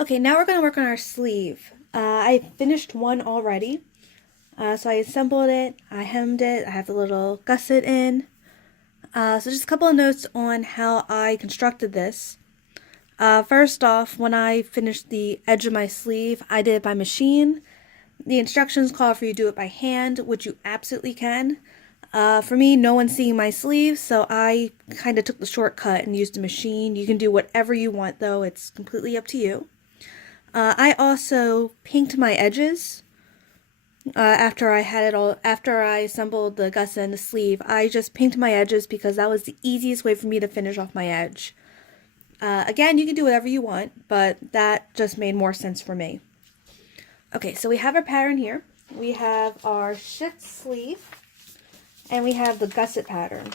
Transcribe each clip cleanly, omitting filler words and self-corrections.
Okay, now we're going to work on our sleeve. I finished one already. So I assembled it, I hemmed it, I have the little gusset in. So just a couple of notes on how I constructed this. First off, when I finished the edge of my sleeve, I did it by machine. The instructions call for you to do it by hand, which you absolutely can. For me, no one's seeing my sleeve, so I kind of took the shortcut and used a machine. You can do whatever you want, though. It's completely up to you. I also pinked my edges after I had it all. After I assembled the gusset and the sleeve, I just pinked my edges because that was the easiest way for me to finish off my edge. Again, you can do whatever you want, but that just made more sense for me. Okay, so we have our pattern here. We have our shift sleeve, and we have the gusset pattern.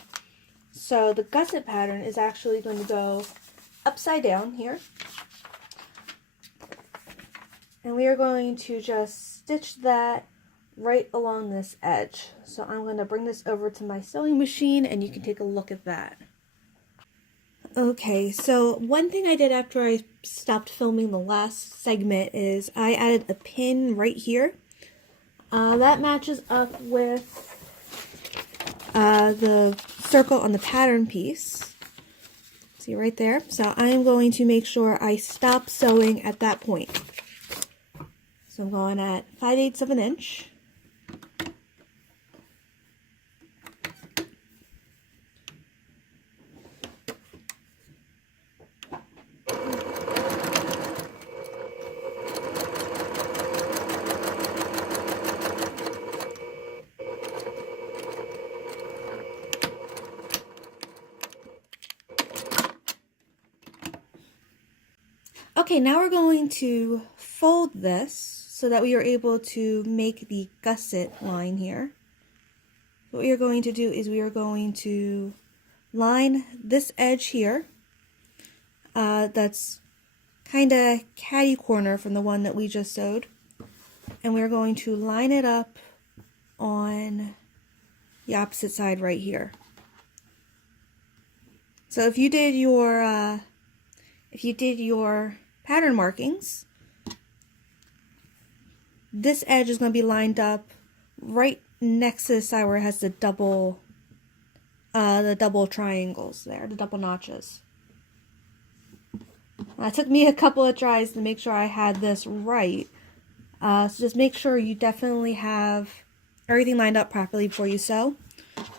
So the gusset pattern is actually going to go upside down here. And we are going to just stitch that right along this edge. So I'm going to bring this over to my sewing machine and you can take a look at that. Okay, so one thing I did after I stopped filming the last segment is I added a pin right here. That matches up with the circle on the pattern piece. See right there? So I am going to make sure I stop sewing at that point. So I'm going at 5/8 of an inch. Okay, now we're going to fold this so that we are able to make the gusset line here. What we are going to do is we are going to line this edge here. That's kind of catty corner from the one that we just sewed. And we're going to line it up on the opposite side right here. So if you did your pattern markings, this edge is going to be lined up right next to the side where it has the double triangles there, the double notches. It took me a couple of tries to make sure I had this right. So just make sure you definitely have everything lined up properly before you sew.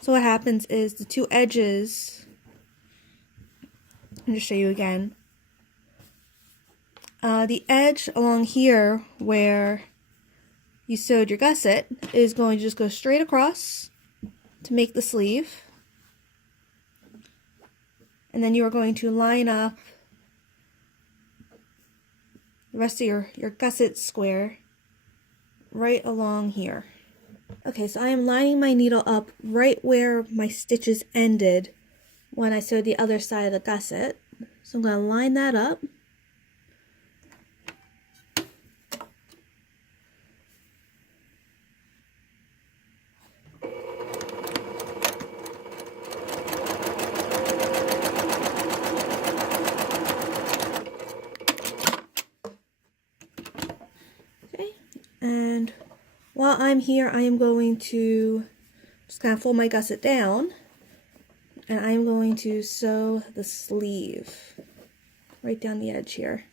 So what happens is the two edges, let me just show you again. The edge along here where you sewed your gusset is going to just go straight across to make the sleeve. And then you are going to line up the rest of your gusset square right along here. Okay, so I am lining my needle up right where my stitches ended when I sewed the other side of the gusset. So I'm going to line that up. And while I'm here, I am going to just kind of fold my gusset down, and I'm going to sew the sleeve right down the edge here.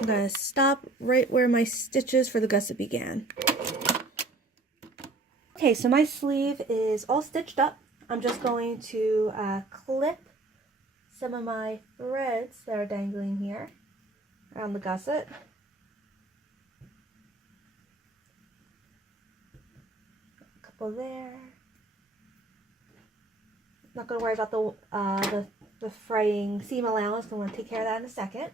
I'm going to stop right where my stitches for the gusset began. Okay, so my sleeve is all stitched up. I'm just going to clip some of my threads that are dangling here around the gusset. A couple there. Not going to worry about the fraying seam allowance. I'm going to take care of that in a second.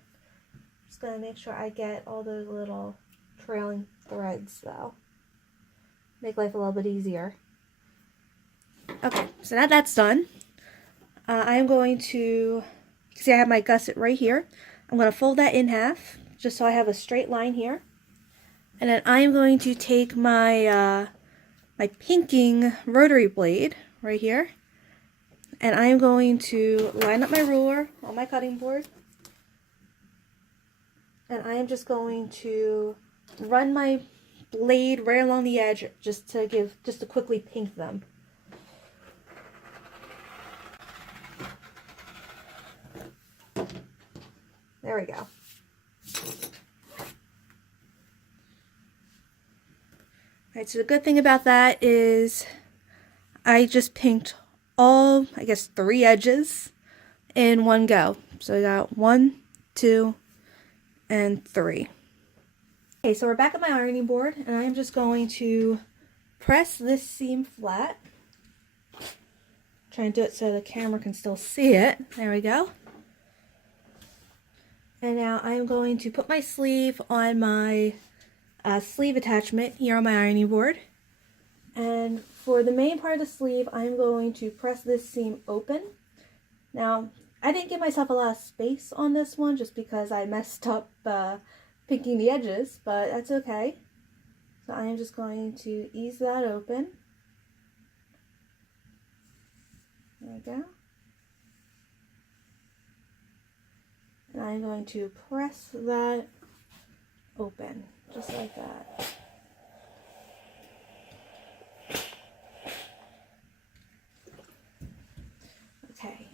Just going to make sure I get all those little trailing threads though. Make life a little bit easier. Okay, so now that's done. I'm going to can see I have my gusset right here. I'm going to fold that in half, just so I have a straight line here. And then I'm going to take my my pinking rotary blade right here, and I'm going to line up my ruler on my cutting board, and I am just going to run my blade right along the edge just to quickly pink them. There we go. Alright, so the good thing about that is I just pinked all, I guess, 3 edges in one go. So I got 1, 2, and 3. Okay, so we're back at my ironing board, and I'm just going to press this seam flat. Try and do it so the camera can still see it. There we go. And now I'm going to put my sleeve on my sleeve attachment here on my ironing board. And for the main part of the sleeve, I'm going to press this seam open. Now, I didn't give myself a lot of space on this one just because I messed up pinking the edges, but that's okay. So I am just going to ease that open. There we go. And I'm going to press that open, just like that. Okay.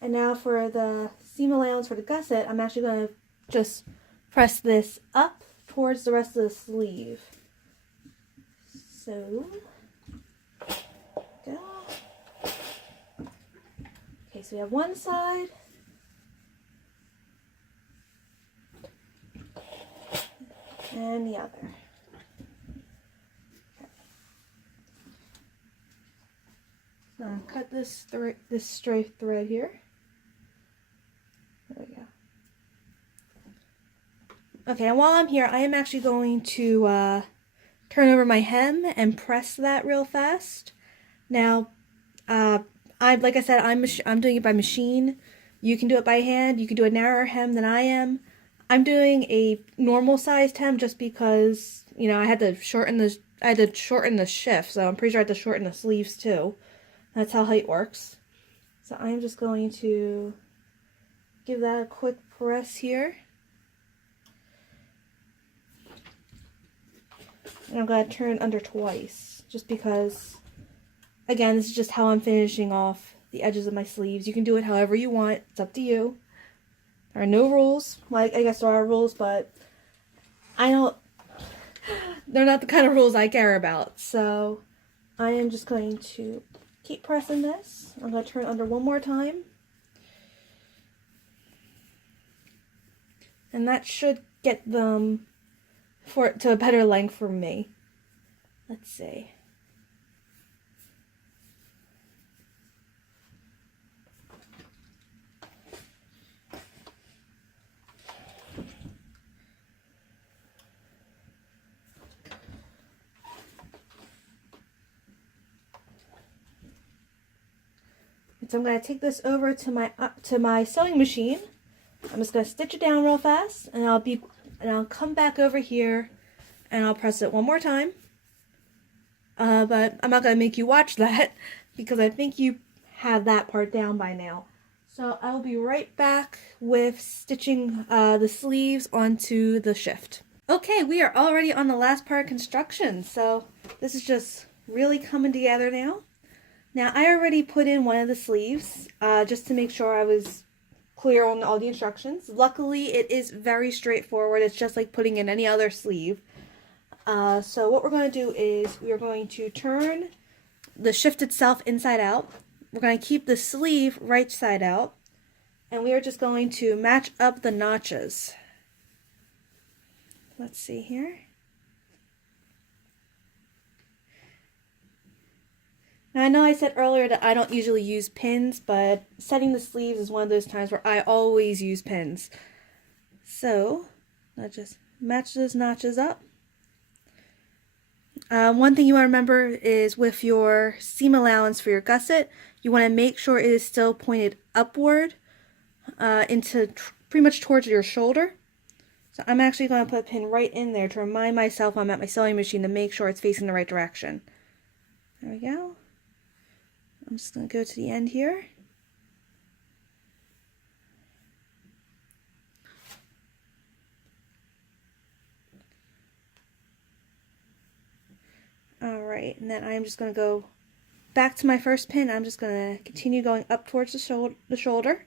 And now for the seam allowance for the gusset, I'm actually going to just press this up towards the rest of the sleeve. So, go. Okay, so we have one side. And the other. Okay. So I'm cut this straight thread here. There we go. Okay, and while I'm here, I am actually going to turn over my hem and press that real fast. Now, like I said, I'm doing it by machine. You can do it by hand. You can do a narrower hem than I am. I'm doing a normal sized hem just because, you know, I had to shorten the shift, so I'm pretty sure I had to shorten the sleeves too. That's how height works. So I'm just going to give that a quick press here. And I'm going to turn under twice, just because, again, this is just how I'm finishing off the edges of my sleeves. You can do it however you want. It's up to you. There are no rules. Like, I guess there are rules, but they're not the kind of rules I care about. So I am just going to keep pressing this. I'm going to turn under one more time. And that should get them to a better length for me. Let's see. So I'm going to take this over to my sewing machine. I'm just going to stitch it down real fast, and I'll come back over here and I'll press it one more time. But I'm not going to make you watch that because I think you have that part down by now. So I'll be right back with stitching the sleeves onto the shift. Okay, we are already on the last part of construction, so this is just really coming together now. Now, I already put in one of the sleeves just to make sure I was clear on all the instructions. Luckily, it is very straightforward. It's just like putting in any other sleeve. So what we're going to do is we are going to turn the shift itself inside out. We're going to keep the sleeve right side out. And we are just going to match up the notches. Let's see here. Now, I know I said earlier that I don't usually use pins, but setting the sleeves is one of those times where I always use pins. So, I'll just match those notches up. One thing you want to remember is with your seam allowance for your gusset, you want to make sure it is still pointed upward into pretty much towards your shoulder. So I'm actually going to put a pin right in there to remind myself I'm at my sewing machine to make sure it's facing the right direction. There we go. I'm just going to go to the end here. Alright, and then I'm just going to go back to my first pin. I'm just going to continue going up towards the shoulder.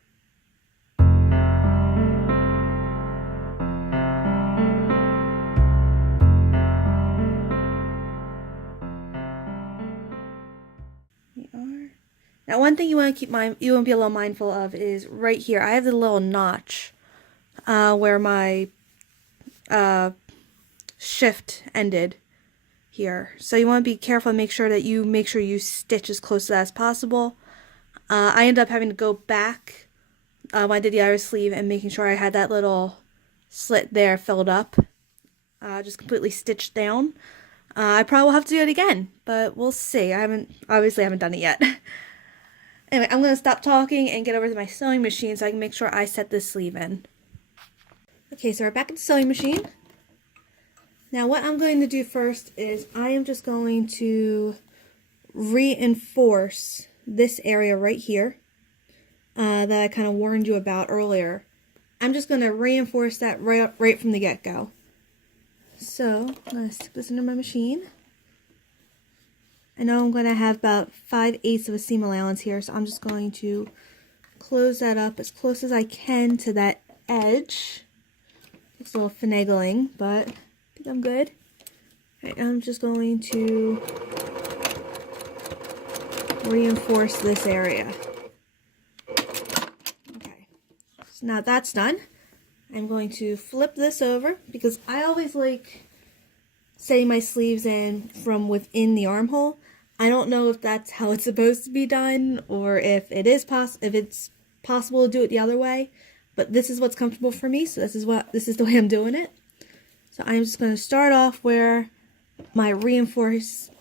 Now, one thing you want to be a little mindful of is right here. I have the little notch where my shift ended here. So you want to be careful and make sure you stitch as close to that as possible. I ended up having to go back when I did the other sleeve and making sure I had that little slit there filled up, just completely stitched down. I probably will have to do it again, but we'll see. Obviously haven't done it yet. Anyway, I'm going to stop talking and get over to my sewing machine so I can make sure I set this sleeve in. Okay, so we're back at the sewing machine. Now what I'm going to do first is I am just going to reinforce this area right here that I kind of warned you about earlier. I'm just going to reinforce that right from the get-go. So I'm going to stick this into my machine. I know I'm going to have about 5/8 of a seam allowance here, so I'm just going to close that up as close as I can to that edge. It's a little finagling, but I think I'm good. Alright, I'm just going to reinforce this area. Okay, so now that's done. I'm going to flip this over because I always like setting my sleeves in from within the armhole. I don't know if that's how it's supposed to be done or if it's possible to do it the other way, but this is what's comfortable for me, so this is the way I'm doing it. So I'm just going to start off where my reinforcement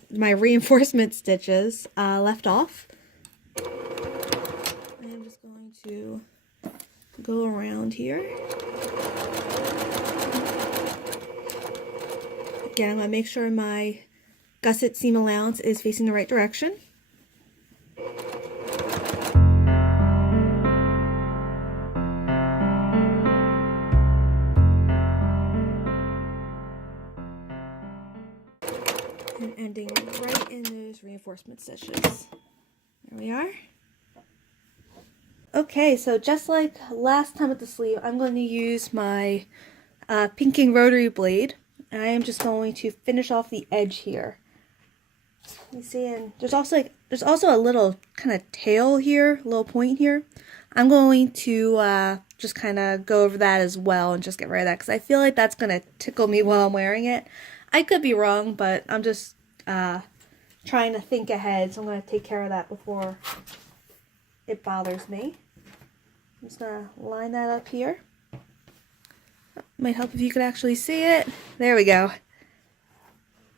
stitches left off. I'm just going to go around here. Again, I'm going to make sure my gusset seam allowance is facing the right direction. And ending right in those reinforcement stitches. There we are. Okay, so just like last time with the sleeve, I'm going to use my pinking rotary blade. And I am just going to finish off the edge here. You see, and there's also a little kind of tail here, a little point here. I'm going to just kind of go over that as well and just get rid of that because I feel like that's going to tickle me while I'm wearing it. I could be wrong, but I'm just trying to think ahead, so I'm going to take care of that before it bothers me. I'm just going to line that up here. Might help if you could actually see it. There we go.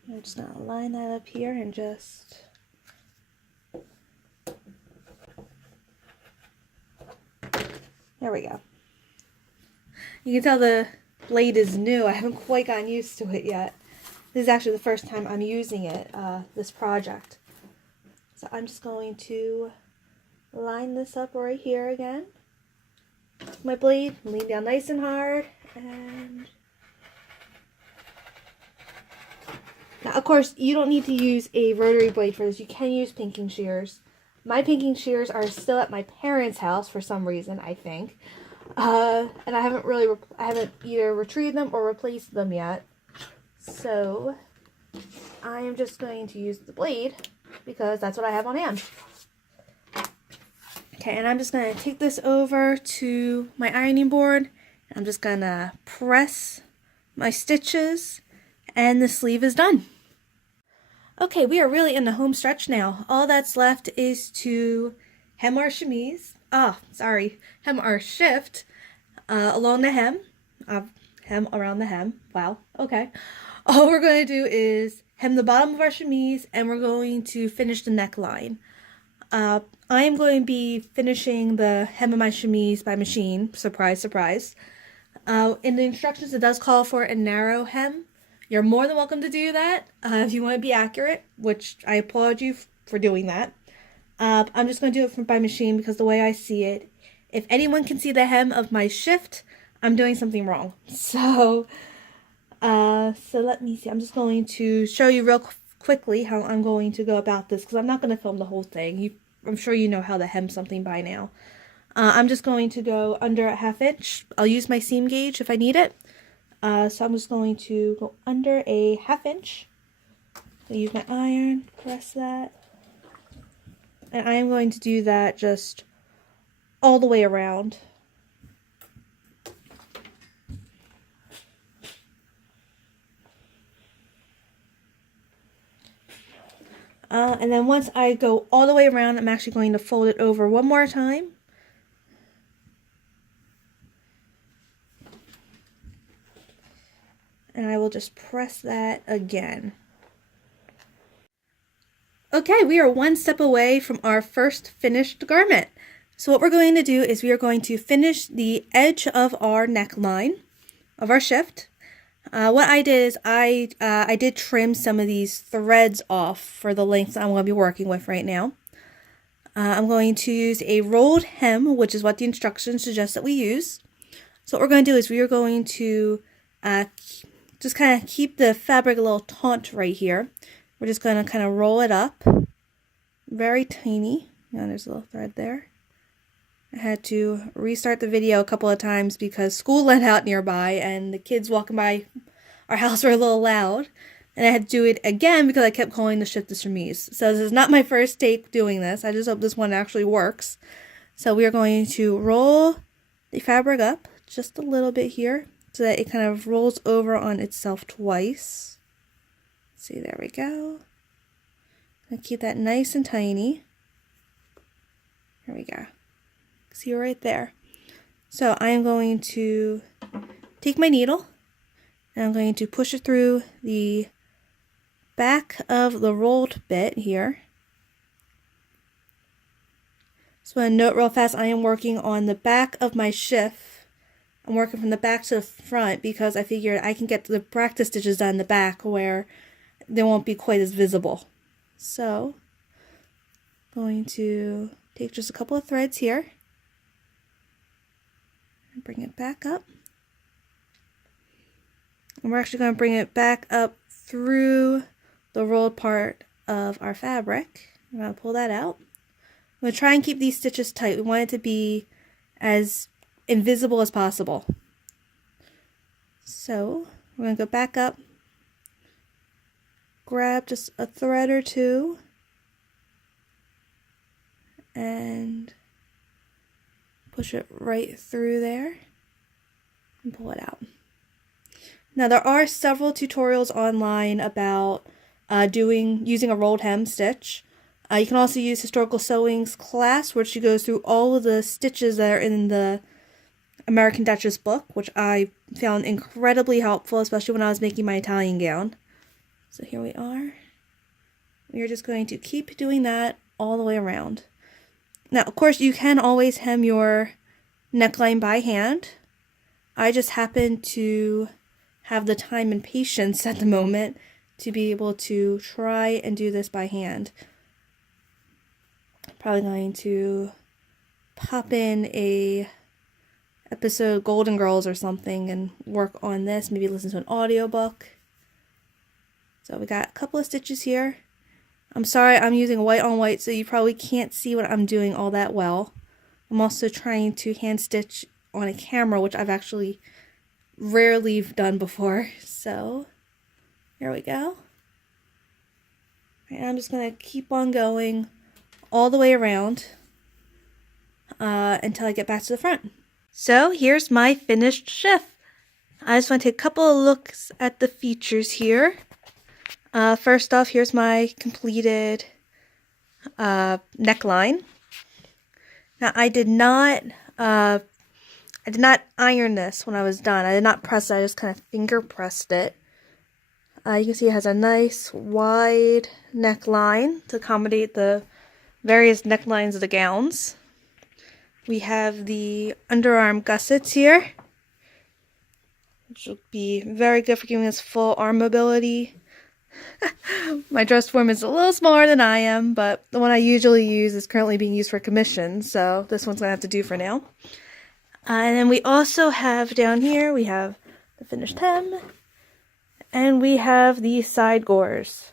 I'm just going to line that up here and just... There we go. You can tell the blade is new. I haven't quite gotten used to it yet. This is actually the first time I'm using it, this project. So I'm just going to line this up right here again. My blade, lean down nice and hard, and... Now, of course, you don't need to use a rotary blade for this. You can use pinking shears. My pinking shears are still at my parents' house for some reason, I think. And I haven't either retrieved them or replaced them yet. So, I am just going to use the blade because that's what I have on hand. Okay, and I'm just going to take this over to my ironing board. I'm just going to press my stitches, and the sleeve is done. Okay, we are really in the home stretch now. All that's left is to hem our chemise. Hem our shift along the hem. Hem around the hem. Wow, okay. All we're going to do is hem the bottom of our chemise, and we're going to finish the neckline. I am going to be finishing the hem of my chemise by machine. Surprise, surprise. In the instructions, it does call for a narrow hem. You're more than welcome to do that if you want to be accurate, which I applaud you for doing that. I'm just going to do it by machine because the way I see it, if anyone can see the hem of my shift, I'm doing something wrong. So let me see. I'm just going to show you real quickly how I'm going to go about this because I'm not going to film the whole thing. I'm sure you know how to hem something by now. I'm just going to go under a 1/2 inch. I'll use my seam gauge if I need it. So I'm just going to go under a 1/2 inch. I'll use my iron, press that. And I am going to do that just all the way around. And then once I go all the way around, I'm actually going to fold it over one more time. And I will just press that again. Okay, we are one step away from our first finished garment. So what we're going to do is we are going to finish the edge of our neckline of our shift. What I did is I did trim some of these threads off for the length I'm going to be working with right now. I'm going to use a rolled hem, which is what the instructions suggest that we use. So what we're going to do is we are going to just kind of keep the fabric a little taut right here. We're just going to kind of roll it up, very tiny. There's a little thread there. I had to restart the video a couple of times because school let out nearby and the kids walking by our house were a little loud. And I had to do it again because I kept calling the shift the chemise. So this is not my first take doing this. I just hope this one actually works. So we are going to roll the fabric up just a little bit here so that it kind of rolls over on itself twice. See, there we go. And keep that nice and tiny. Here we go. See right there. So I am going to take my needle and I'm going to push it through the back of the rolled bit here. So I note real fast, I am working on the back of my shift. I'm working from the back to the front because I figured I can get the practice stitches done in the back where they won't be quite as visible. So I'm going to take just a couple of threads here and bring it back up. And we're actually going to bring it back up through the rolled part of our fabric. I'm going to pull that out. I'm going to try and keep these stitches tight. We want it to be as invisible as possible. So we're going to go back up, grab just a thread or two, and push it right through there and pull it out. Now there are several tutorials online about using a rolled hem stitch. You can also use Historical Sewing's class, where she goes through all of the stitches that are in the American Duchess book, which I found incredibly helpful, especially when I was making my Italian gown. So here we are. We are just going to keep doing that all the way around. Now, of course, you can always hem your neckline by hand. I just happen to have the time and patience at the moment to be able to try and do this by hand. Probably going to pop in a episode Golden Girls or something and work on this, maybe listen to an audiobook. So we got a couple of stitches here. I'm sorry I'm using white on white, so you probably can't see what I'm doing all that well. I'm also trying to hand stitch on a camera, which I've actually rarely done before. So here we go. And I'm just going to keep on going all the way around until I get back to the front. So here's my finished shift. I just want to take a couple of looks at the features here. First off, here's my completed neckline. Now I did not iron this when I was done. I did not press it. I just kind of finger pressed it. You can see it has a nice wide neckline to accommodate the various necklines of the gowns. We have the underarm gussets here, which will be very good for giving us full arm mobility. My dress form is a little smaller than I am, but the one I usually use is currently being used for commission, so this one's going to have to do for now. And then we also have down here, we have the finished hem, and we have the side gores,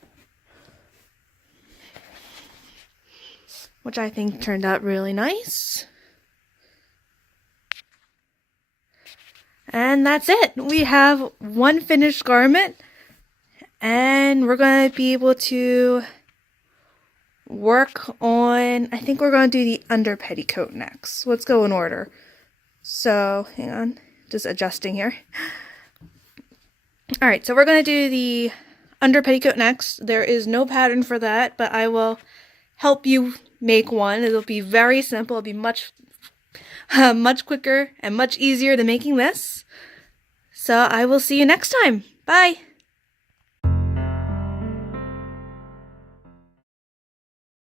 which I think turned out really nice. And that's it. We have one finished garment, and we're going to be able to work on, I think we're going to do the under petticoat next. Let's go in order. So, hang on, just adjusting here. Alright, so we're going to do the under petticoat next. There is no pattern for that, but I will help you make one. It'll be very simple. It'll be much quicker and much easier than making this. So I will see you next time. Bye!